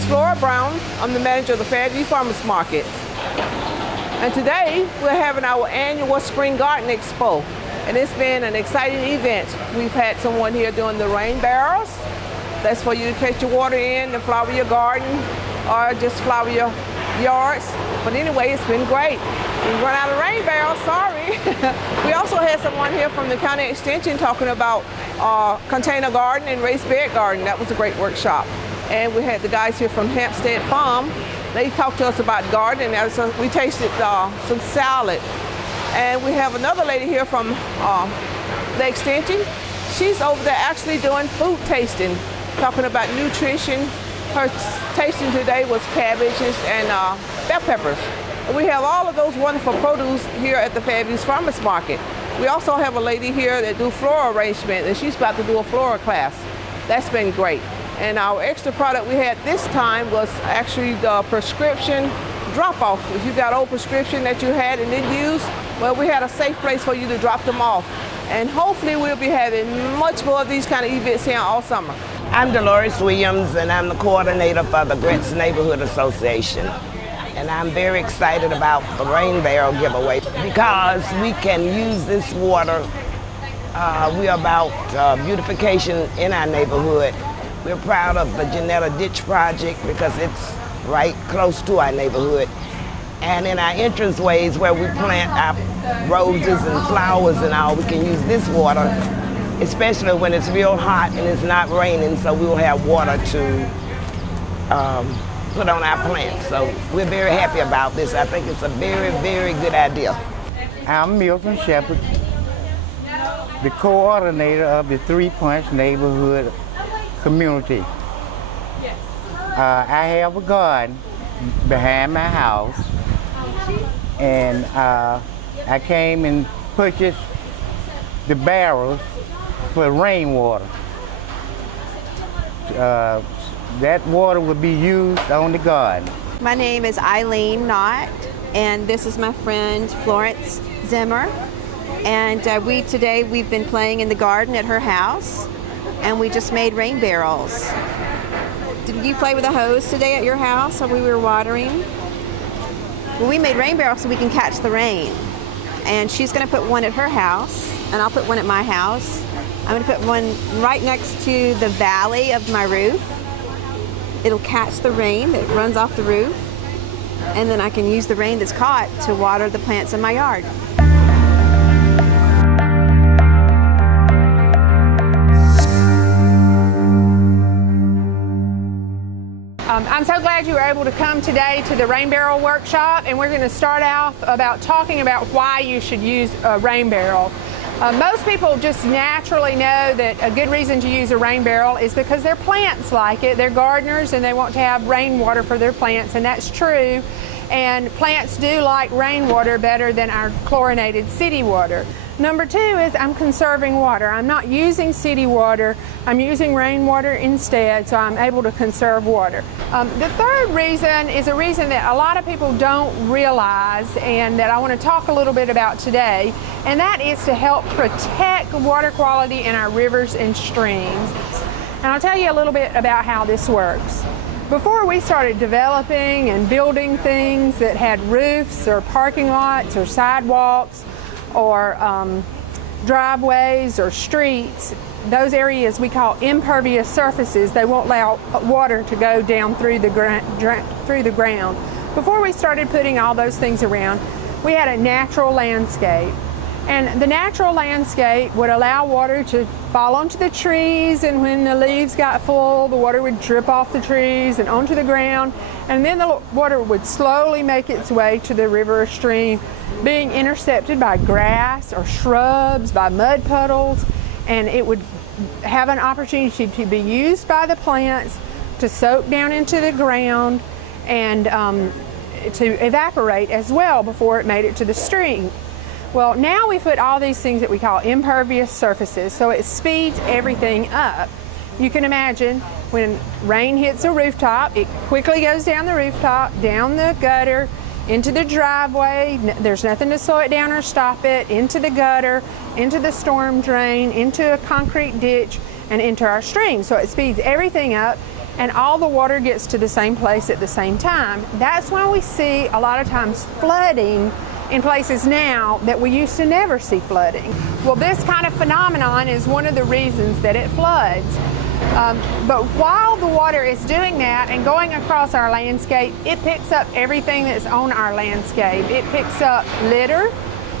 is Flora Brown. I'm the manager of the Fairview Farmers Market. And today we're having our annual Spring Garden Expo. And it's been an exciting event. We've had someone here doing the rain barrels. That's for you to catch your water in and flower your garden or just flower your yards. But anyway, it's been great. We run out of rain barrels, sorry. We also had someone here from the county extension talking about container garden and raised bed garden. That was a great workshop. And we had the guys here from Hempstead Farm. They talked to us about gardening. We tasted some salad. And we have another lady here from the extension. She's over there actually doing food tasting, talking about nutrition. Her tasting today was cabbages and bell peppers. We have all of those wonderful produce here at the Fairview Farmers Market. We also have a lady here that do floral arrangement, and she's about to do a floral class. That's been great. And our extra product we had this time was actually the prescription drop-off. If you got old prescription that you had and didn't use, well, we had a safe place for you to drop them off. And hopefully we'll be having much more of these kind of events here all summer. I'm Dolores Williams, and I'm the coordinator for the Grants Neighborhood Association. And I'm very excited about the rain barrel giveaway because we can use this water. We're about beautification in our neighborhood. We're proud of the Janetta Ditch Project because it's right close to our neighborhood. And in our entranceways where we plant our roses and flowers and all, we can use this water, especially when it's real hot and it's not raining, so we will have water to put on our plants. So we're very happy about this. I think it's a very, very good idea. I'm Milton Shepherd, the coordinator of the Three Punch Neighborhood Community. I have a garden behind my house, and I came and purchased the barrels for rainwater. That water would be used on the garden. My name is Eileen Knott, and this is my friend Florence Zimmer. And today we've been playing in the garden at her house, and we just made rain barrels. Did you play with a hose today at your house while we were watering? Well, we made rain barrels so we can catch the rain. And she's going to put one at her house, and I'll put one at my house. I'm going to put one right next to the valley of my roof. It'll catch the rain that runs off the roof, and then I can use the rain that's caught to water the plants in my yard. I'm so glad you were able to come today to the rain barrel workshop, and we're going to start off about talking about why you should use a rain barrel. Most people just naturally know that a good reason to use a rain barrel is because their plants like it. They're gardeners and they want to have rainwater for their plants, and that's true. And plants do like rainwater better than our chlorinated city water. Number two is I'm conserving water. I'm not using city water, I'm using rainwater instead, so I'm able to conserve water. The third reason is a reason that a lot of people don't realize and that I want to talk a little bit about today, and that is to help protect water quality in our rivers and streams. And I'll tell you a little bit about how this works. Before we started developing and building things that had roofs or parking lots or sidewalks or driveways or streets, those areas we call impervious surfaces, they won't allow water to go down through the ground. Before we started putting all those things around, we had a natural landscape. And the natural landscape would allow water to fall onto the trees, and when the leaves got full, the water would drip off the trees and onto the ground, and then the water would slowly make its way to the river or stream, being intercepted by grass or shrubs, by mud puddles, and it would have an opportunity to be used by the plants to soak down into the ground and to evaporate as well before it made it to the stream. Well, now we put all these things that we call impervious surfaces, so it speeds everything up. You can imagine when rain hits a rooftop, it quickly goes down the rooftop, down the gutter, into the driveway. There's nothing to slow it down or stop it, into the gutter, into the storm drain, into a concrete ditch, and into our stream. So it speeds everything up, and all the water gets to the same place at the same time. That's why we see a lot of times flooding in places now that we used to never see flooding. Well, this kind of phenomenon is one of the reasons that it floods. But while the water is doing that and going across our landscape, it picks up everything that's on our landscape. It picks up litter,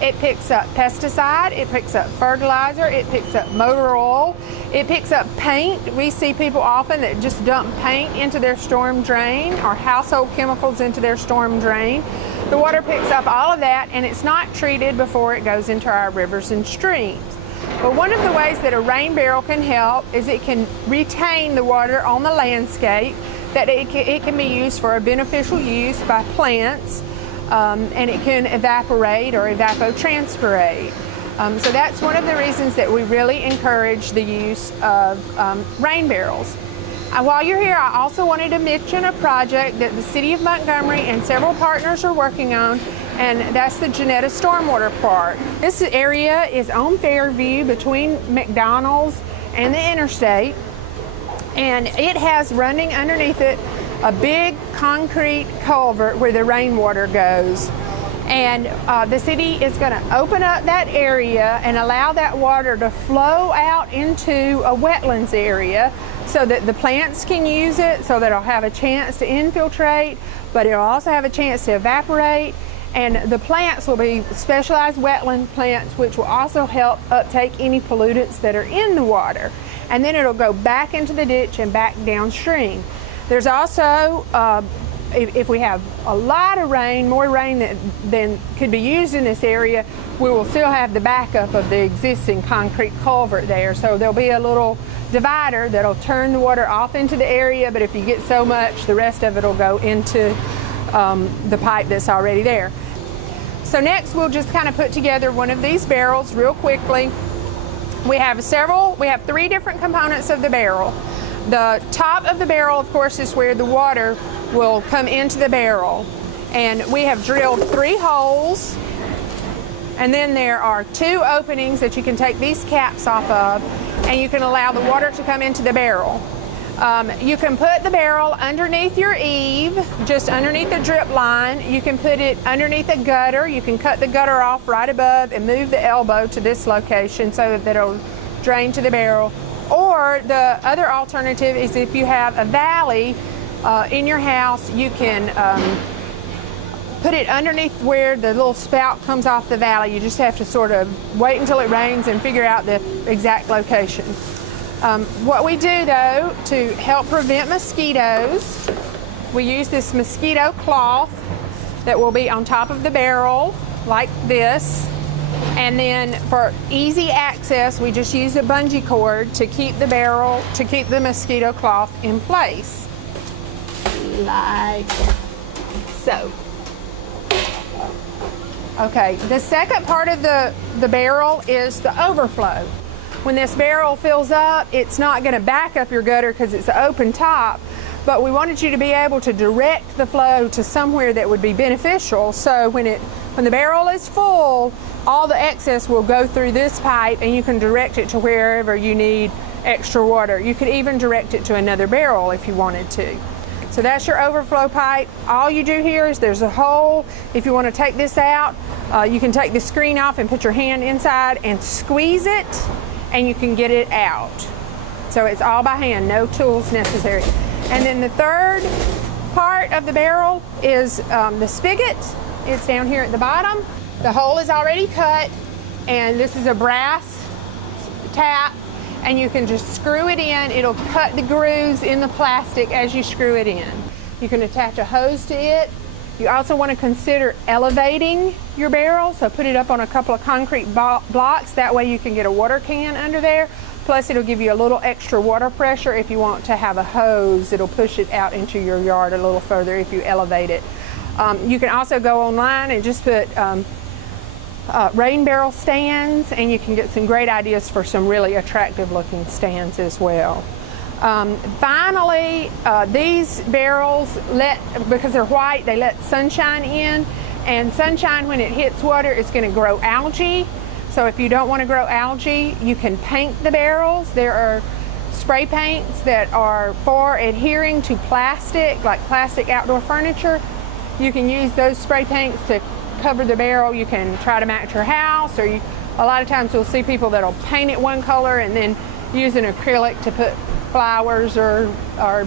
it picks up pesticide, it picks up fertilizer, it picks up motor oil, it picks up paint. We see people often that just dump paint into their storm drain or household chemicals into their storm drain. The water picks up all of that, and it's not treated before it goes into our rivers and streams. But one of the ways that a rain barrel can help is it can retain the water on the landscape, that it can be used for a beneficial use by plants, and it can evaporate or evapotranspirate. So that's one of the reasons that we really encourage the use of rain barrels. While you're here, I also wanted to mention a project that the City of Montgomery and several partners are working on, and that's the Janetta Stormwater Park. This area is on Fairview between McDonald's and the interstate, and it has running underneath it a big concrete culvert where the rainwater goes. And the city is going to open up that area and allow that water to flow out into a wetlands area so that the plants can use it, so that it'll have a chance to infiltrate, but it'll also have a chance to evaporate. And the plants will be specialized wetland plants, which will also help uptake any pollutants that are in the water. And then it'll go back into the ditch and back downstream. There's also, if we have a lot of rain, more rain than could be used in this area, we will still have the backup of the existing concrete culvert there. So there'll be a little divider that'll turn the water off into the area, but if you get so much, the rest of it will go into the pipe that's already there. So next we'll just kind of put together one of these barrels real quickly. We have 3 different components of the barrel. The top of the barrel, of course, is where the water will come into the barrel. And we have drilled 3 holes, and then there are 2 openings that you can take these caps off of, and you can allow the water to come into the barrel. You can put the barrel underneath your eave, just underneath the drip line. You can put it underneath a gutter. You can cut the gutter off right above and move the elbow to this location so that it'll drain to the barrel. Or the other alternative is if you have a valley in your house, you can put it underneath where the little spout comes off the valley. You just have to sort of wait until it rains and figure out the exact location. What we do though, to help prevent mosquitoes, we use this mosquito cloth that will be on top of the barrel like this. And then for easy access, we just use a bungee cord to keep the mosquito cloth in place. Like so. Okay, the second part of the barrel is the overflow. When this barrel fills up, it's not going to back up your gutter because it's an open top, but we wanted you to be able to direct the flow to somewhere that would be beneficial. So when the barrel is full, all the excess will go through this pipe, and you can direct it to wherever you need extra water. You could even direct it to another barrel if you wanted to. So that's your overflow pipe. All you do here is there's a hole. If you want to take this out, you can take the screen off and put your hand inside and squeeze it, and you can get it out. So it's all by hand, no tools necessary. And then the third part of the barrel is the spigot. It's down here at the bottom. The hole is already cut, and this is a brass tap, and you can just screw it in. It'll cut the grooves in the plastic as you screw it in. You can attach a hose to it. You also want to consider elevating your barrel, so put it up on a couple of concrete blocks. That way you can get a water can under there. Plus it'll give you a little extra water pressure if you want to have a hose. It'll push it out into your yard a little further if you elevate it. You can also go online and just put rain barrel stands, and you can get some great ideas for some really attractive looking stands as well. Finally, these barrels because they're white, they let sunshine in, and sunshine when it hits water is going to grow algae. So if you don't want to grow algae, you can paint the barrels. There are spray paints that are for adhering to plastic, like plastic outdoor furniture. You can use those spray paints to cover the barrel. You can try to match your house, or a lot of times you'll see people that'll paint it one color and then use an acrylic to put flowers or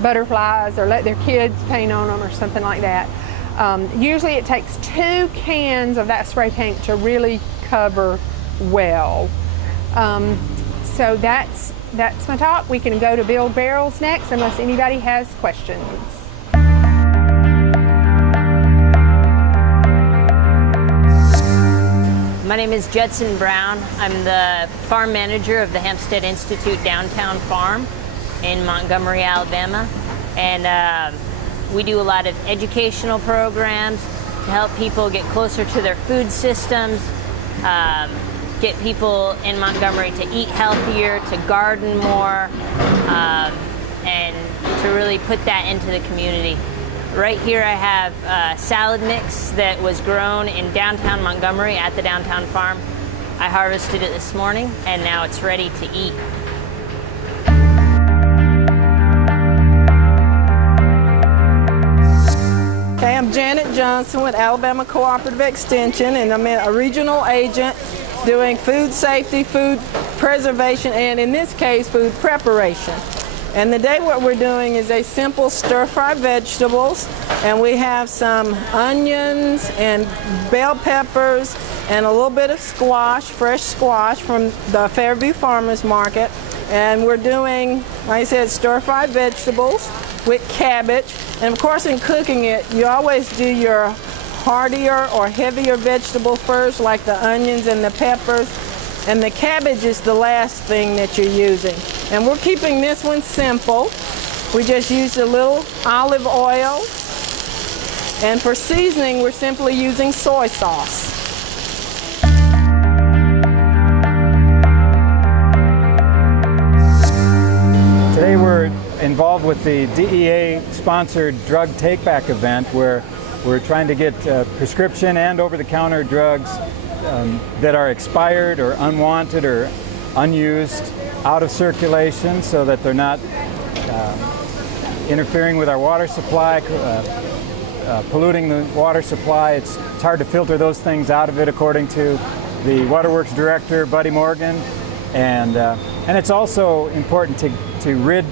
butterflies, or let their kids paint on them or something like that. Usually it takes 2 cans of that spray paint to really cover well. So that's my talk. We can go to build barrels next unless anybody has questions. My name is Judson Brown. I'm the farm manager of the Hempstead Institute downtown farm in Montgomery, Alabama. And we do a lot of educational programs to help people get closer to their food systems, get people in Montgomery to eat healthier, to garden more, and to really put that into the community. Right here I have a salad mix that was grown in downtown Montgomery at the downtown farm. I harvested it this morning and now it's ready to eat. Okay, I'm Janet Johnson with Alabama Cooperative Extension, and I'm a regional agent doing food safety, food preservation, and in this case, food preparation. And today what we're doing is a simple stir-fry vegetables, and we have some onions and bell peppers and a little bit of squash, fresh squash from the Fairview Farmers Market. And we're doing, like I said, stir-fried vegetables with cabbage. And of course in cooking it, you always do your heartier or heavier vegetable first, like the onions and the peppers. And the cabbage is the last thing that you're using. And we're keeping this one simple. We just used a little olive oil. And for seasoning, we're simply using soy sauce. Today we're involved with the DEA-sponsored drug take-back event where we're trying to get prescription and over-the-counter drugs that are expired or unwanted or unused out of circulation, so that they're not interfering with our water supply, polluting the water supply. It's hard to filter those things out of it, according to the Waterworks director, Buddy Morgan. And it's also important to rid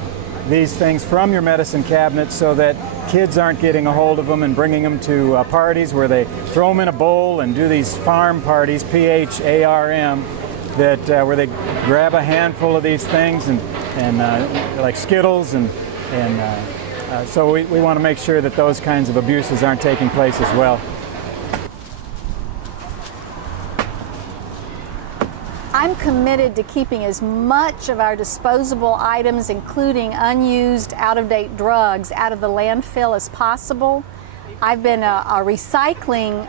these things from your medicine cabinet so that kids aren't getting a hold of them and bringing them to parties where they throw them in a bowl and do these farm parties, PHARM, that where they grab a handful of these things and like Skittles, and so we want to make sure that those kinds of abuses aren't taking place as well. I'm committed to keeping as much of our disposable items, including unused, out-of-date drugs, out of the landfill as possible. I've been a recycling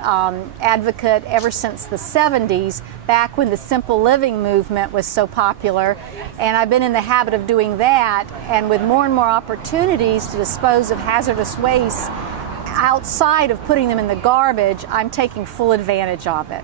advocate ever since the 70s, back when the Simple Living movement was so popular, and I've been in the habit of doing that, and with more and more opportunities to dispose of hazardous waste outside of putting them in the garbage, I'm taking full advantage of it.